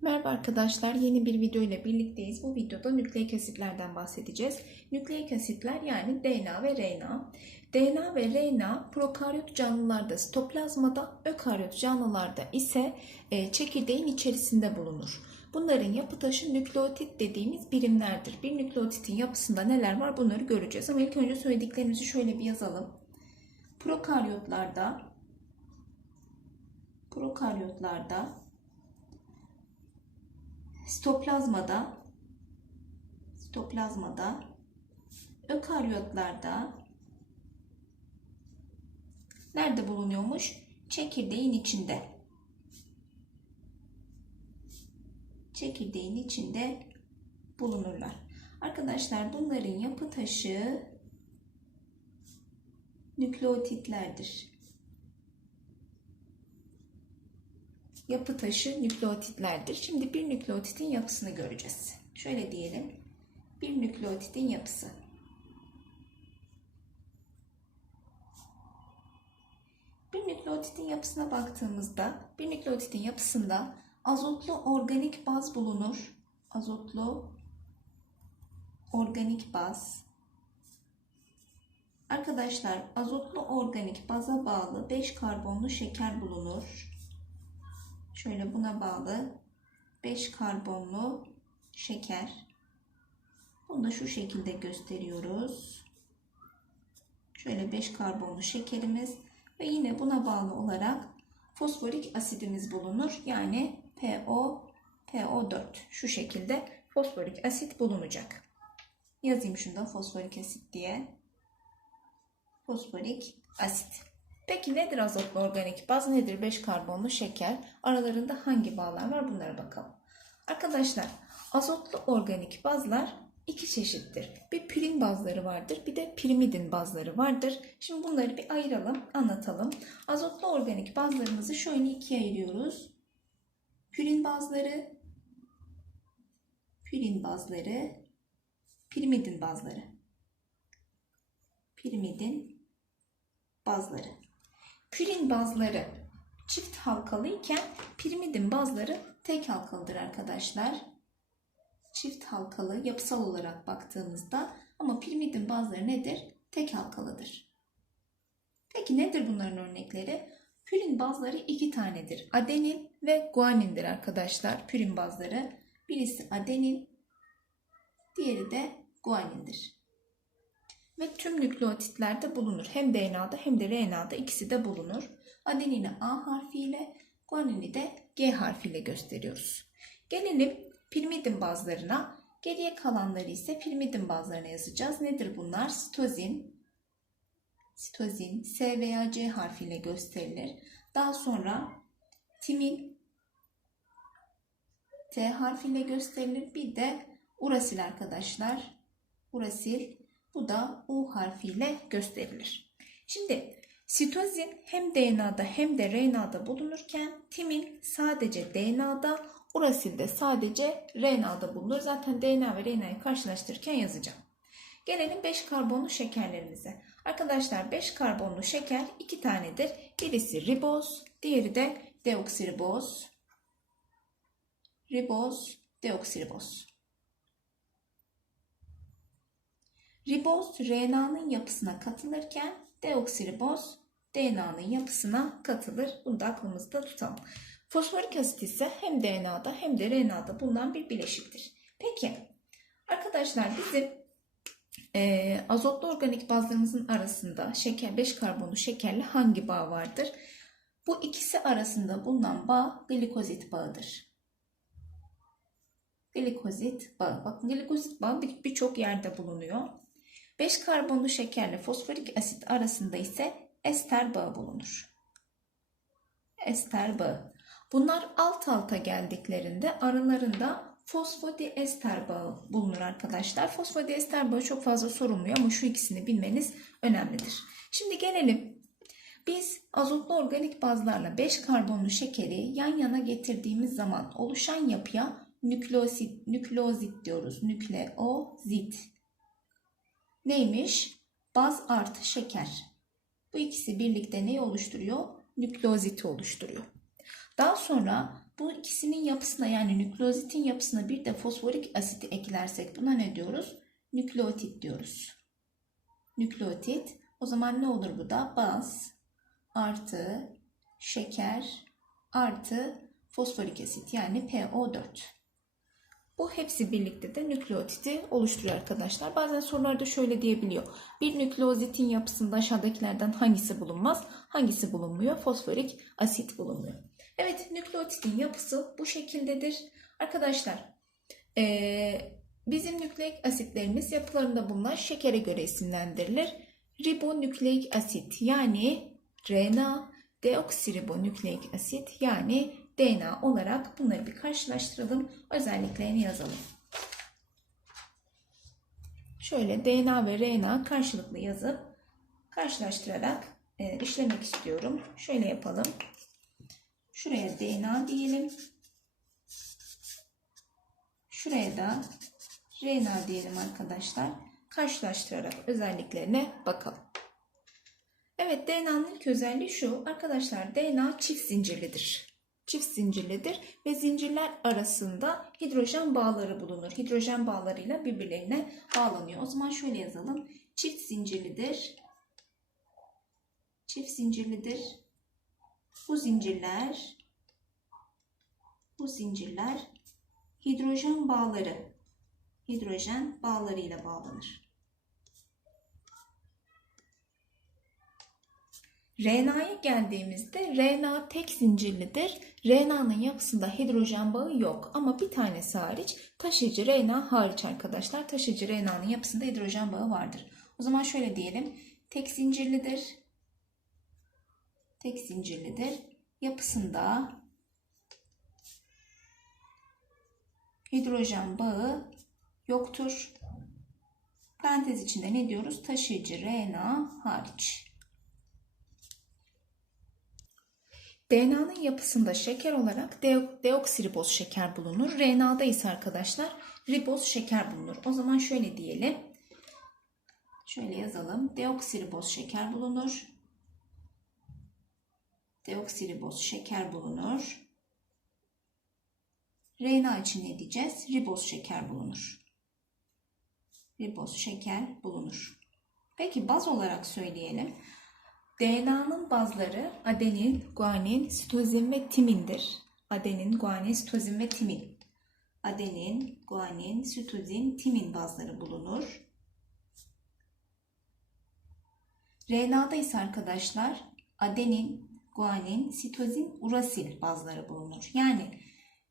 Merhaba arkadaşlar, yeni bir video ile birlikteyiz. Bu videoda nükleik asitlerden bahsedeceğiz. Nükleik asitler yani DNA ve RNA. DNA ve RNA prokaryot canlılarda sitoplazmada, ökaryot canlılarda ise e, çekirdeğin içerisinde bulunur. Bunların yapı taşı nükleotit dediğimiz birimlerdir. Bir nükleotitin yapısında neler var bunları göreceğiz. Ama ilk önce söylediklerimizi şöyle bir yazalım. Prokaryotlarda prokaryotlarda sitoplazmada sitoplazmada ökaryotlarda nerede bulunuyormuş? Çekirdeğin içinde. Çekirdeğin içinde bulunurlar. Arkadaşlar bunların yapı taşı nükleotitlerdir. Yapı taşı nükleotitlerdir. Şimdi bir nükleotitin yapısını göreceğiz. Şöyle diyelim. Bir nükleotitin yapısı. Bir nükleotitin yapısına baktığımızda bir nükleotitin yapısında azotlu organik baz bulunur. Azotlu organik baz. Arkadaşlar azotlu organik baza bağlı 5 karbonlu şeker bulunur. Şöyle buna bağlı 5 karbonlu şeker. Bunu da şu şekilde gösteriyoruz. Şöyle 5 karbonlu şekerimiz ve yine buna bağlı olarak fosforik asidimiz bulunur. Yani PO PO4 şu şekilde fosforik asit bulunacak. Yazayım şunda fosforik asit diye. Fosforik asit. Peki nedir azotlu organik baz, nedir 5 karbonlu şeker? Aralarında hangi bağlar var bunlara bakalım. Arkadaşlar azotlu organik bazlar iki çeşittir. Bir pirin bazları vardır, bir de pirimidin bazları vardır. Şimdi bunları bir ayıralım, anlatalım. Azotlu organik bazlarımızı şöyle ikiye ayırıyoruz. Pirin bazları, pirin bazları, pirimidin bazları. Pirimidin bazları. Pürin bazları çift halkalı iken pirimidin bazları tek halkalıdır arkadaşlar. Çift halkalı yapısal olarak baktığımızda ama pirimidin bazları nedir? Tek halkalıdır. Peki nedir bunların örnekleri? Pürin bazları iki tanedir. Adenin ve guanindir arkadaşlar. Pürin bazları. Birisi adenin, diğeri de guanindir ve tüm nükleotitlerde bulunur. Hem DNA'da hem de RNA'da ikisi de bulunur. Adenini A harfiyle, guanini de G harfiyle gösteriyoruz. Gelelim pirimidin bazlarına. Geriye kalanları ise pirimidin bazlarına yazacağız. Nedir bunlar? Sitozin, sitozin S veya C harfiyle gösterilir. Daha sonra timin T harfiyle gösterilir. Bir de urasil arkadaşlar. Urasil bu da U harfiyle gösterilir. Şimdi sitozin hem DNA'da hem de RNA'da bulunurken timin sadece DNA'da, urasil de sadece RNA'da bulunur. Zaten DNA ve RNA'yı karşılaştırırken yazacağım. Gelelim 5 karbonlu şekerlerimize. Arkadaşlar 5 karbonlu şeker iki tanedir. Birisi riboz, diğeri de deoksiriboz. Riboz, deoksiriboz. Riboz RNA'nın yapısına katılırken deoksiriboz DNA'nın yapısına katılır. Bunu da aklımızda tutalım. Fosforik asit ise hem DNA'da hem de RNA'da bulunan bir bileşiktir. Peki arkadaşlar bizim e, azotlu organik bazlarımızın arasında şeker 5 karbonlu şekerle hangi bağ vardır? Bu ikisi arasında bulunan bağ glikozit bağıdır. Glikozit bağı. Bakın glikozit bağı birçok bir yerde bulunuyor. 5 karbonlu şekerle fosforik asit arasında ise ester bağı bulunur. Ester bağı. Bunlar alt alta geldiklerinde aralarında fosfodiester bağı bulunur arkadaşlar. Fosfodiester bağı çok fazla sorulmuyor ama şu ikisini bilmeniz önemlidir. Şimdi gelelim. Biz azotlu organik bazlarla 5 karbonlu şekeri yan yana getirdiğimiz zaman oluşan yapıya nükleozit, nükleozit diyoruz. Nükleozit neymiş? Baz artı şeker. Bu ikisi birlikte neyi oluşturuyor? Nükleoziti oluşturuyor. Daha sonra Bu ikisinin yapısına yani nükleozitin yapısına bir de fosforik asiti eklersek buna ne diyoruz? Nükleotit diyoruz. Nükleotit. O zaman ne olur bu da? Baz artı şeker artı fosforik asit yani PO4. Bu hepsi birlikte de nükleotidi oluşturuyor arkadaşlar. Bazen sorularda şöyle diyebiliyor. Bir nükleozitin yapısında aşağıdakilerden hangisi bulunmaz? Hangisi bulunmuyor? Fosforik asit bulunmuyor. Evet nükleotidin yapısı bu şekildedir. Arkadaşlar eee, bizim nükleik asitlerimiz yapılarında bulunan şekere göre isimlendirilir. Ribonükleik asit yani RNA, deoksiribonükleik asit yani DNA olarak bunları bir karşılaştıralım. Özelliklerini yazalım. Şöyle DNA ve RNA karşılıklı yazıp karşılaştırarak e, işlemek istiyorum. Şöyle yapalım. Şuraya DNA diyelim. Şuraya da RNA diyelim arkadaşlar. Karşılaştırarak özelliklerine bakalım. Evet DNA'nın ilk özelliği şu. Arkadaşlar DNA çift zincirlidir. Çift zincirlidir ve zincirler arasında hidrojen bağları bulunur. Hidrojen bağlarıyla birbirlerine bağlanıyor. O zaman şöyle yazalım. Çift zincirlidir. Çift zincirlidir. Bu zincirler bu zincirler hidrojen bağları hidrojen bağlarıyla bağlanır. RNA'ya geldiğimizde RNA tek zincirlidir. RNA'nın yapısında hidrojen bağı yok ama bir tanesi hariç taşıyıcı RNA hariç arkadaşlar. Taşıyıcı RNA'nın yapısında hidrojen bağı vardır. O zaman şöyle diyelim. Tek zincirlidir. Tek zincirlidir. Yapısında hidrojen bağı yoktur. Parantez içinde ne diyoruz? Taşıyıcı RNA hariç. DNA'nın yapısında şeker olarak deo- deoksiriboz şeker bulunur. RNA'da ise arkadaşlar riboz şeker bulunur. O zaman şöyle diyelim. Şöyle yazalım. Deoksiriboz şeker bulunur. Deoksiriboz şeker bulunur. RNA için ne diyeceğiz? Riboz şeker bulunur. Riboz şeker bulunur. Peki baz olarak söyleyelim. DNA'nın bazları adenin, guanin, sitozin ve timindir. Adenin, guanin, sitozin ve timin. Adenin, guanin, sitozin, timin bazları bulunur. RNA'da ise arkadaşlar adenin, guanin, sitozin, urasil bazları bulunur. Yani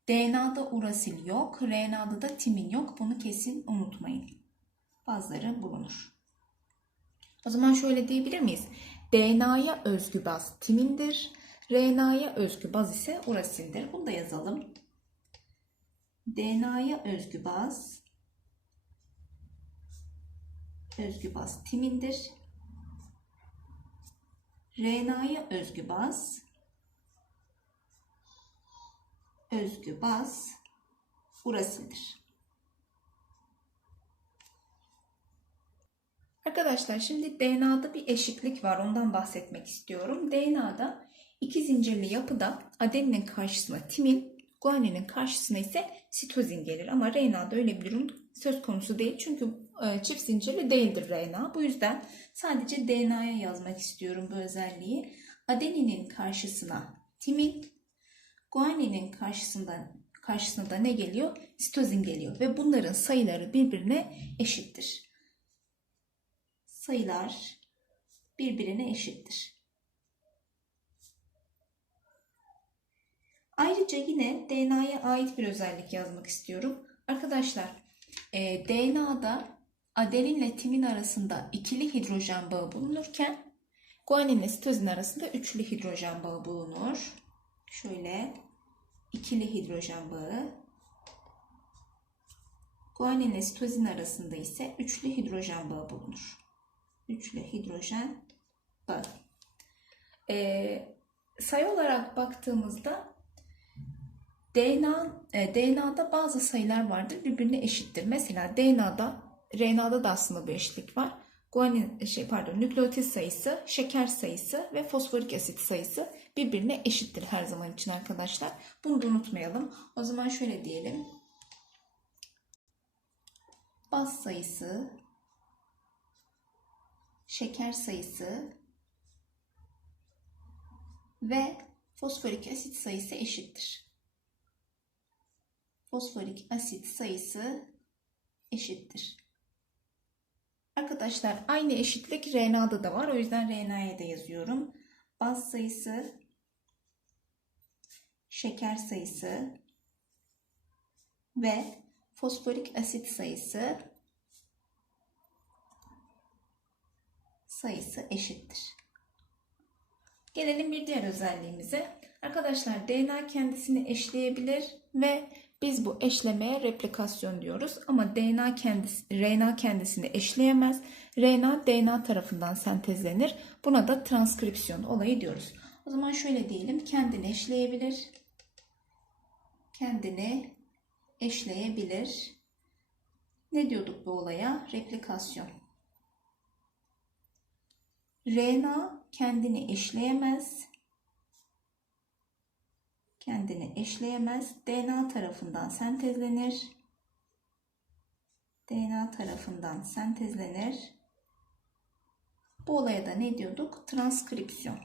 DNA'da urasil yok, RNA'da da timin yok. Bunu kesin unutmayın. Bazları bulunur. O zaman şöyle diyebilir miyiz? DNA'ya özgü baz timindir. RNA'ya özgü baz ise urasildir. Bunu da yazalım. DNA'ya özgü baz özgü baz timindir. RNA'ya özgü baz özgü baz urasildir. Arkadaşlar şimdi DNA'da bir eşitlik var. Ondan bahsetmek istiyorum. DNA'da iki zincirli yapıda adeninin karşısına timin, guaninin karşısına ise sitozin gelir. Ama RNA'da öyle bir durum söz konusu değil. Çünkü e, çift zincirli değildir RNA. Bu yüzden sadece DNA'ya yazmak istiyorum bu özelliği. Adeninin karşısına timin, guaninin karşısında karşısına da ne geliyor? Sitozin geliyor ve bunların sayıları birbirine eşittir sayılar birbirine eşittir. Ayrıca yine DNA'ya ait bir özellik yazmak istiyorum. Arkadaşlar e, DNA'da adeninle timin arasında ikili hidrojen bağı bulunurken guaninle sitozin arasında üçlü hidrojen bağı bulunur. Şöyle ikili hidrojen bağı. Guaninle sitozin arasında ise üçlü hidrojen bağı bulunur üçlü hidrojen bağı. Ee, sayı olarak baktığımızda DNA e, DNA'da bazı sayılar vardır birbirine eşittir. Mesela DNA'da RNA'da da aslında bir eşitlik var. guanin şey pardon nükleotit sayısı, şeker sayısı ve fosforik asit sayısı birbirine eşittir her zaman için arkadaşlar. Bunu da unutmayalım. O zaman şöyle diyelim. Baz sayısı, şeker sayısı ve fosforik asit sayısı eşittir. Fosforik asit sayısı eşittir. Arkadaşlar aynı eşitlik RNA'da da var. O yüzden RNA'ya da yazıyorum. Baz sayısı, şeker sayısı ve fosforik asit sayısı sayısı eşittir. Gelelim bir diğer özelliğimize. Arkadaşlar DNA kendisini eşleyebilir ve biz bu eşlemeye replikasyon diyoruz. Ama DNA kendisi, RNA kendisini eşleyemez. RNA DNA tarafından sentezlenir. Buna da transkripsiyon olayı diyoruz. O zaman şöyle diyelim. Kendini eşleyebilir. Kendini eşleyebilir. Ne diyorduk bu olaya? Replikasyon. RNA kendini eşleyemez. Kendini eşleyemez. DNA tarafından sentezlenir. DNA tarafından sentezlenir. Bu olaya da ne diyorduk? Transkripsiyon.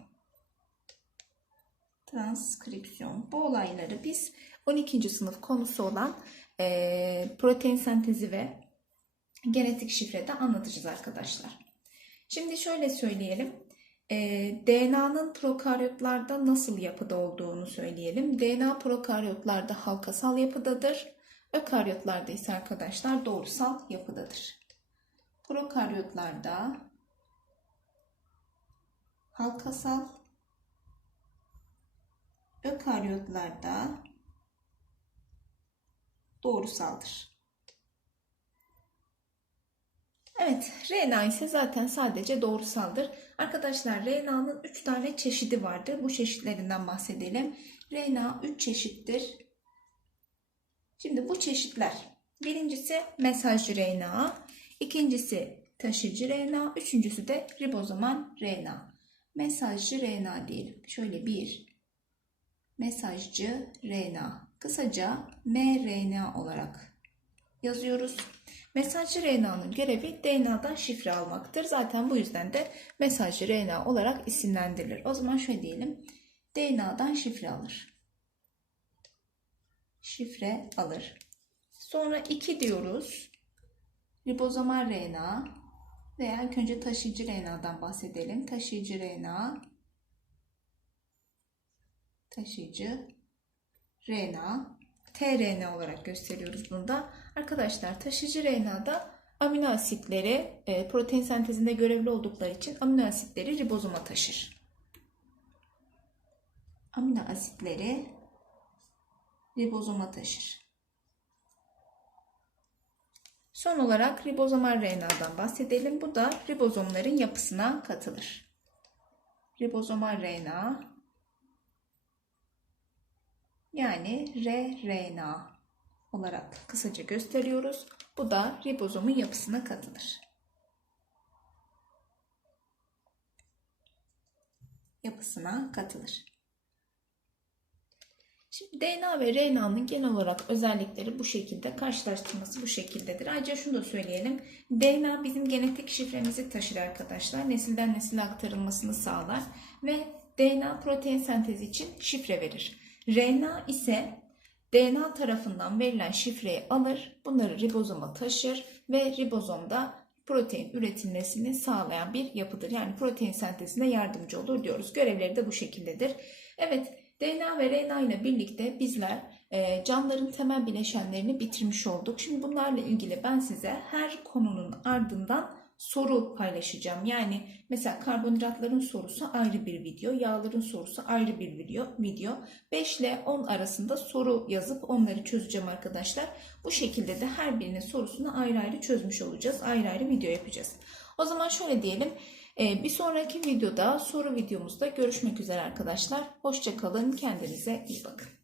Transkripsiyon. Bu olayları biz 12. sınıf konusu olan e, protein sentezi ve genetik şifrede anlatacağız arkadaşlar. Şimdi şöyle söyleyelim. E, DNA'nın prokaryotlarda nasıl yapıda olduğunu söyleyelim. DNA prokaryotlarda halkasal yapıdadır. Ökaryotlarda ise arkadaşlar doğrusal yapıdadır. Prokaryotlarda halkasal, ökaryotlarda doğrusaldır. Evet, RNA ise zaten sadece doğrusaldır. Arkadaşlar RNA'nın 3 tane çeşidi vardır. Bu çeşitlerinden bahsedelim. RNA 3 çeşittir. Şimdi bu çeşitler. Birincisi mesajcı RNA, ikincisi taşıyıcı RNA, üçüncüsü de ribozomal RNA. Mesajcı RNA diyelim. Şöyle bir mesajcı RNA. Kısaca mRNA olarak yazıyoruz. Mesajcı RNA'nın görevi DNA'dan şifre almaktır. Zaten bu yüzden de mesajcı RNA olarak isimlendirilir. O zaman şöyle diyelim. DNA'dan şifre alır. Şifre alır. Sonra 2 diyoruz. Ribozomal RNA veya ilk önce taşıyıcı RNA'dan bahsedelim. Taşıyıcı RNA taşıyıcı RNA tRNA olarak gösteriyoruz bunda. Arkadaşlar taşıyıcı RNA'da amino asitleri e, protein sentezinde görevli oldukları için amino asitleri ribozoma taşır. Amino asitleri ribozoma taşır. Son olarak ribozomal RNA'dan bahsedelim. Bu da ribozomların yapısına katılır. Ribozomal RNA yani rRNA olarak kısaca gösteriyoruz. Bu da ribozomun yapısına katılır. Yapısına katılır. Şimdi DNA ve RNA'nın genel olarak özellikleri bu şekilde, karşılaştırması bu şekildedir. Ayrıca şunu da söyleyelim. DNA bizim genetik şifremizi taşır arkadaşlar. Nesilden nesile aktarılmasını sağlar ve DNA protein sentezi için şifre verir. RNA ise DNA tarafından verilen şifreyi alır, bunları ribozoma taşır ve ribozomda protein üretilmesini sağlayan bir yapıdır. Yani protein sentezine yardımcı olur diyoruz. Görevleri de bu şekildedir. Evet, DNA ve RNA ile birlikte bizler e, canlıların temel bileşenlerini bitirmiş olduk. Şimdi bunlarla ilgili ben size her konunun ardından soru paylaşacağım. Yani mesela karbonhidratların sorusu ayrı bir video, yağların sorusu ayrı bir video. video. 5 ile 10 arasında soru yazıp onları çözeceğim arkadaşlar. Bu şekilde de her birinin sorusunu ayrı ayrı çözmüş olacağız. Ayrı ayrı video yapacağız. O zaman şöyle diyelim. Bir sonraki videoda soru videomuzda görüşmek üzere arkadaşlar. Hoşçakalın. Kendinize iyi bakın.